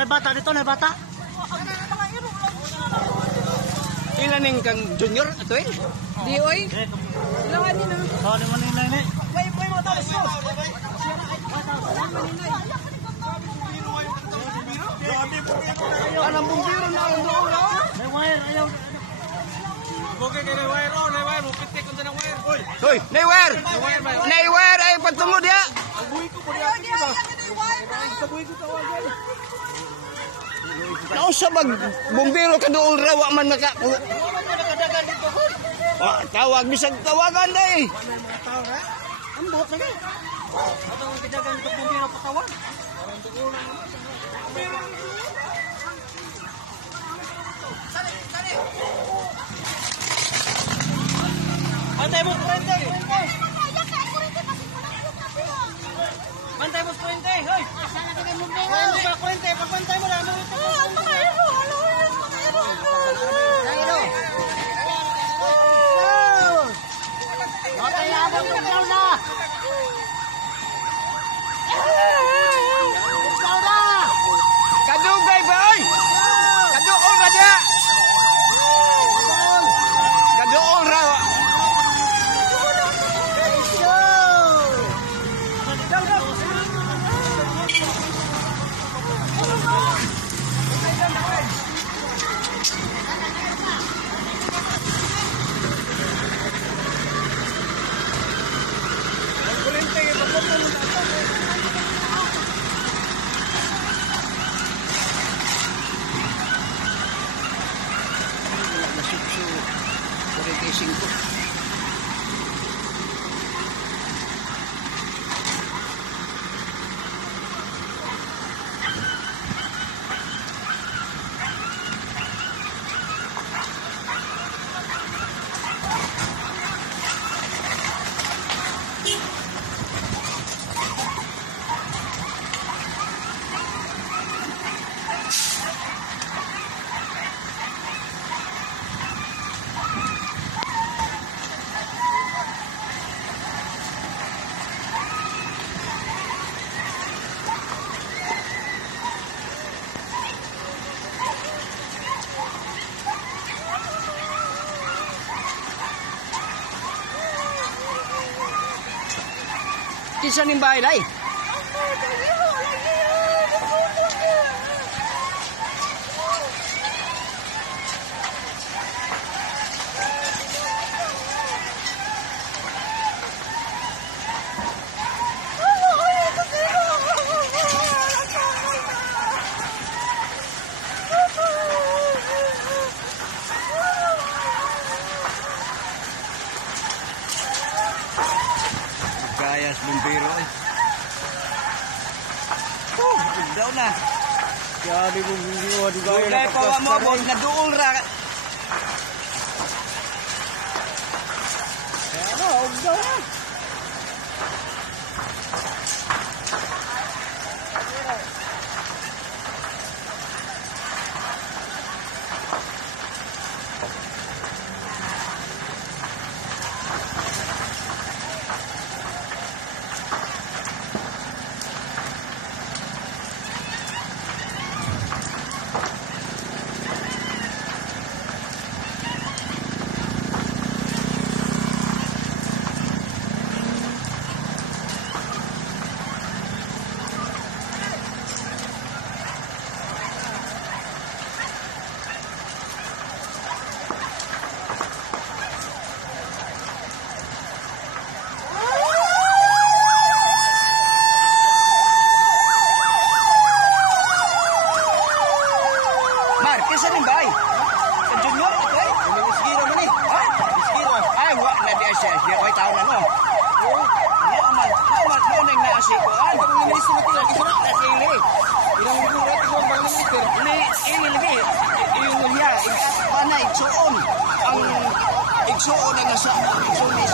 Nay bata dito, nay bata. Ilan ning kang junior ato eh? Di oy. Ilawan ni na. Oh, di man ni. May mga tao. Anong bumbiro na ang doon? May wire ayaw. Okay kay wire oh, nay wire mo pitik unta ng wire. Oy. Hoy, Naywer! Naywer ay pagtungod ya. Buhi ko po diya. Buhi ko tawagan. Nausa bag bumbiro ka doon raw man naka. Tawag bisag tawagan dai. Ambot na kay. Atong kidagan ko bumbiro patawag. Bantay mo kurente. Bantay mo kurente, hoy. Kurente, pagbantay mo lang. Kadugay ba oy? Kaduol ra dia. Kaduol ra. Kinsa ning bahay dai? Gayas bumbiro eh. Daw na. Jadi bumbiro di gaya. Dugay pa wa mo boy na duol ra. Ano, daw na. Igsuon ang nasa igsuon